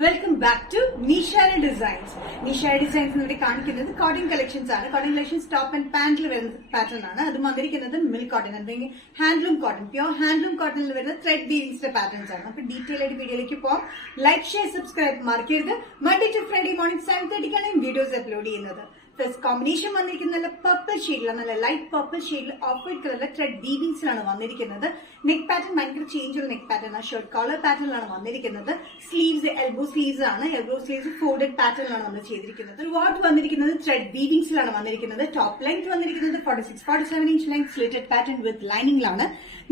Welcome back to Nishara designs. Nishara designs ഇവിടെ കാണിക്കുന്നത് cotton collections ആണ്. കോട്ടൺ കളക്ഷൻസ് ടോപ്പ് ആൻഡ് പാന്റിൽ വരുന്ന പാറ്റേൺ ആണ്. അത് വന്നിരിക്കുന്നത് മിൽക്ക് കോട്ടൺ അല്ലെങ്കിൽ ഹാൻഡ്ലൂം കോട്ടൺ, പ്യോർ ഹാൻഡ്ലൂം കോട്ടണിൽ വരുന്ന ത്രെഡ് വീവിങ്സിന്റെ പാറ്റേൺസ് ആണ്. അപ്പൊ ഡീറ്റെയിൽ ആയിട്ട് വീഡിയോയിലേക്ക് പോകാം. ലൈക്ക്, ഷെയർ, സബ്സ്ക്രൈബ് മറക്കരുത്. Monday to Friday morning 7:30 videos upload ചെയ്യുന്നത്. ഫസ്റ്റ് കോമ്പിനേഷൻ വന്നിരിക്കുന്നത് നല്ല പർപ്പിൾ ഷെയ്ഡിലാണ്, നല്ല ലൈറ്റ് പർപ്പിൾ ഷെയ്ഡിൽ ഓഫ് വൈറ്റ് കളറിലെ ത്രെഡ് വീവിങ്സിലാണ് വന്നിരിക്കുന്നത്. നെക്ക് പാറ്റേൺ ഭയങ്കര ചേഞ്ച് ഉള്ള നെക്ക് പാറ്റേൺ ആണ്. ഷർട്ട് കോളർ പാറ്റേണിലാണ് വന്നിരിക്കുന്നത്. സ്ലീവ്സ് എൽബോ സ്ലീവ്സ് ആണ്. എൽബോ സ്ലീവ്സ് ഫോൾഡഡ് പാറ്റേണിലാണ് നമ്മൾ ചെയ്തിരിക്കുന്നത്. വാട്ട് വന്നിരിക്കുന്നത് ത്രെഡ് വീവിങ്സിലാണ് വന്നിരിക്കുന്നത്. ടോപ്പ് ലെങ്ത് വന്നിരിക്കുന്നത് 46-47 inch length slitted pattern with ലൈനിങ്ങിലാണ്.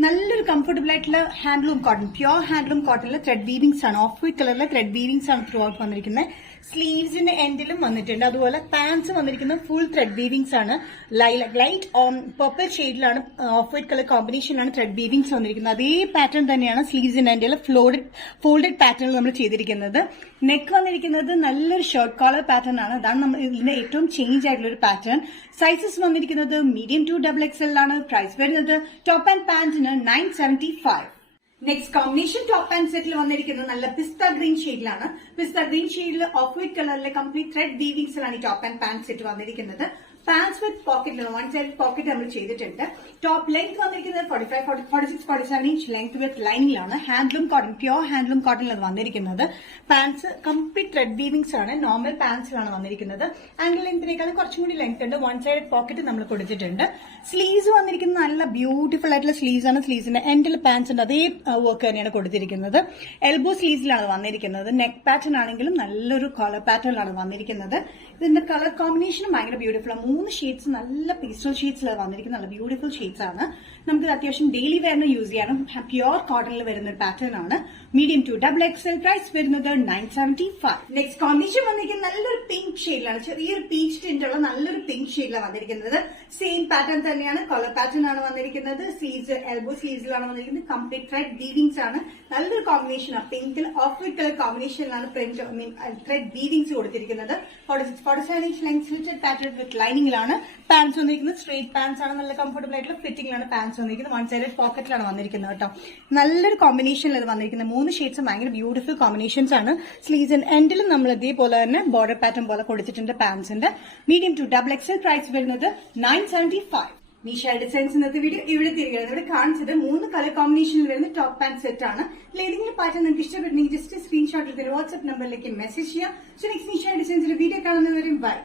നല്ലൊരു കംഫർട്ടബിൾ ആയിട്ടുള്ള ഹാൻഡ്ലൂം കോട്ടൺ, പ്യോർ ഹാൻഡ്ലൂം കോട്ടണിലെ ത്രെഡ് വീവിങ്സ് ആണ്. ഓഫ് വൈറ്റ് കളറിലെ ത്രെഡ് വീവിങ്സ് ആണ് ത്രൂ ഔട്ട് വന്നിരിക്കുന്നത്. സ്ലീവ്സിന്റെ എൻഡിലും വന്നിട്ടുണ്ട്. അതുപോലെ പാൻസ് വന്നിരിക്കുന്നത് ഫുൾ ത്രെഡ് വീവിങ്സ് ആണ്. ലൈറ്റ് പർപ്പിൾ ഷെയ്ഡിലാണ്, ഓഫ് വൈറ്റ് കളർ കോമ്പിനേഷനിലാണ് ത്രെഡ് വീവിങ്സ് വന്നിരിക്കുന്നത്. അതേ പാറ്റേൺ തന്നെയാണ് സ്ലീവ്സിന്റെ എൻഡിൽ ഫോൾഡഡ് പാറ്റേണിൽ നമ്മൾ ചെയ്തിരിക്കുന്നത്. നെക്ക് വന്നിരിക്കുന്നത് നല്ലൊരു ഷർട്ട് കോളർ പാറ്റേൺ ആണ്. അതാണ് നമ്മൾ ഇതിന്റെ ഏറ്റവും ചേഞ്ച് ആയിട്ടുള്ള ഒരു പാറ്റേൺ. സൈസസ് വന്നിരിക്കുന്നത് മീഡിയം ടു XXL ആണ്. പ്രൈസ് വരുന്നത് ടോപ്പ് ആൻഡ് പാന്റിന് 975. നെക്സ്റ്റ് കോമ്പിനേഷൻ ടോപ്പ് ആൻഡ് സെറ്റിൽ വന്നിരിക്കുന്നത് നല്ല പിസ്ത ഗ്രീൻ ഷെയ്ഡിലാണ്. പിസ്ത ഗ്രീൻ ഷെയ്ഡിൽ ഓഫ് വൈറ്റ് കളറിലെ കംപ്ലീറ്റ് ത്രെഡ് വീവിങ്സിലാണ് ഈ ടോപ്പ് ആൻഡ് പാന്റ് സെറ്റ് വന്നിരിക്കുന്നത്. Pants with pocket, one side pocket നമ്മൾ ചെയ്തിട്ടുണ്ട്. ടോപ്പ് ലെങ്ത് വന്നിരിക്കുന്നത് 46-47 ഇഞ്ച് ലെങ്ത് വിത്ത് ലൈനിങ്ങിലാണ്. ഹാൻഡ്ലൂം കോട്ടൺ, പ്യോർ ഹാൻഡ്ലൂം കോട്ടണിലാണ് വന്നിരിക്കുന്നത്. പാൻസ് കംപ്ലീറ്റ് ത്രെഡ് വീവിങ്സ് ആണ്. നോർമൽ പാൻസിലാണ് വന്നിരിക്കുന്നത്. ആംഗിൾ ലെങ്തിനേക്കാളും കുറച്ചും കൂടി ലെങ്ത് ഉണ്ട്. വൺ സൈഡ് പോക്കറ്റ് നമ്മൾ കൊടുത്തിട്ടുണ്ട്. സ്ലീവ്സ് വന്നിരിക്കുന്നത് നല്ല ബ്യൂട്ടിഫുൾ ആയിട്ടുള്ള സ്ലീവ്സ് ആണ്. സ്ലീവ്സിന്റെ എൻഡിൽ പാൻസ് ഉണ്ട്. അതേ വർക്ക് തന്നെയാണ് കൊടുത്തിരിക്കുന്നത്. എൽബോ സ്ലീവ്സിലാണ് വന്നിരിക്കുന്നത്. നെക്ക് പാറ്റേൺ ആണെങ്കിലും നല്ലൊരു കളർ പാറ്റേണിലാണ് വന്നിരിക്കുന്നത്. ഇതിന്റെ കളർ കോമ്പിനേഷനും ഭയങ്കര ബ്യൂട്ടിഫുൾ ആണ്. 3 ഷെയ്ഡ്സ് നല്ല പീസ്റ്റൽ ഷെയ്ഡ്സിലാണ് വന്നിരിക്കുന്നത്. നല്ല ബ്യൂട്ടിഫുൾ ഷെയ്ഡ്സ് ആണ്. നമുക്ക് അത്യാവശ്യം ഡെയിലി വെയറിന് യൂസ് ചെയ്യാനും പ്യോർ കോട്ടണിൽ വരുന്ന ഒരു പാറ്റേൺ ആണ്. Medium to XXL. പ്രൈസ് വരുന്നത് 975. നെക്സ്റ്റ് കോമ്പിനേഷൻ വന്നിരിക്കുന്നത് നല്ലൊരു പിങ്ക് ഷെയ്ഡിലാണ്. ചെറിയൊരു പീച്ച് ടിന്റ് ഉള്ള നല്ലൊരു പിങ്ക് ഷെയ്ഡിലാണ് വന്നിരിക്കുന്നത്. സെയിം പാറ്റേൺ തന്നെയാണ്. കളർ പാറ്റേൺ ആണ് വന്നിരിക്കുന്നത്. സ്ലീവ്സ് എൽബോ സ്ലീവ്സിലാണ് വന്നിരിക്കുന്നത്. കംപ്ലീറ്റ് ത്രെഡ് വീവിങ്സ് ആണ്. നല്ലൊരു കോമ്പിനേഷൻ ആണ്. പിങ്കിൽ ഓഫ് വൈറ്റ് കളർ കോമ്പിനേഷനിലാണ് ത്രെഡ് വീവിങ്സ് കൊടുത്തിരിക്കുന്നത്. 46-47 inch length slitted pattern with ലൈനിങ്ങിലാണ്. പാൻസ് വന്നിരിക്കുന്നത് സ്ട്രേറ്റ് പാൻസ് ആണ്. നല്ല കംഫർട്ടബിൾ ആയിട്ടുള്ള ഫിറ്റിംഗിലാണ് പാൻസ് വന്നിരിക്കുന്നത്. വൺ സൈഡ് പോക്കറ്റിലാണ് വന്നിരിക്കുന്നത് കേട്ടോ. നല്ലൊരു കോമ്പിനേഷനിൽ ഇത് വന്നിരിക്കുന്നത്. 3 ഷെയ്ഡ്സ് ഭയങ്കര ബ്യൂട്ടിഫുൾ കോമ്പിനേഷൻസ് ആണ്. സ്ലീവ്സ് എൻഡിലും നമ്മൾ ഇതേപോലെ തന്നെ ബോർഡർ പാറ്റേൺ പോലെ കൊടുത്തിട്ടുണ്ട് പാൻസിന്റെ. Medium to XXL. പ്രൈസ് വരുന്നത് 975. നിഷാര ഡിസൈൻസ് ഇന്നത്തെ വീഡിയോ ഇവിടെ തിരികെ ഇവിടെ കാണിച്ചത് 3 കളർ കോമ്പിനേഷനിൽ വരുന്ന ടോപ്പ് പാന്റ് സെറ്റ് ആണ്. ഏതെങ്കിലും പാറ്റേൺ നിങ്ങൾക്ക് ഇഷ്ടപ്പെട്ടെങ്കിൽ ജസ്റ്റ് സ്ക്രീൻഷോട്ട് എടുത്ത് വാട്സ്ആപ്പ് നമ്പറിലേക്ക് മെസ്സേജ് ചെയ്യാം. സോ നെക്സ്റ്റ് നിഷാര ഡിസൈൻസിന്റെ വീഡിയോ കാണുന്നവരും ബൈ.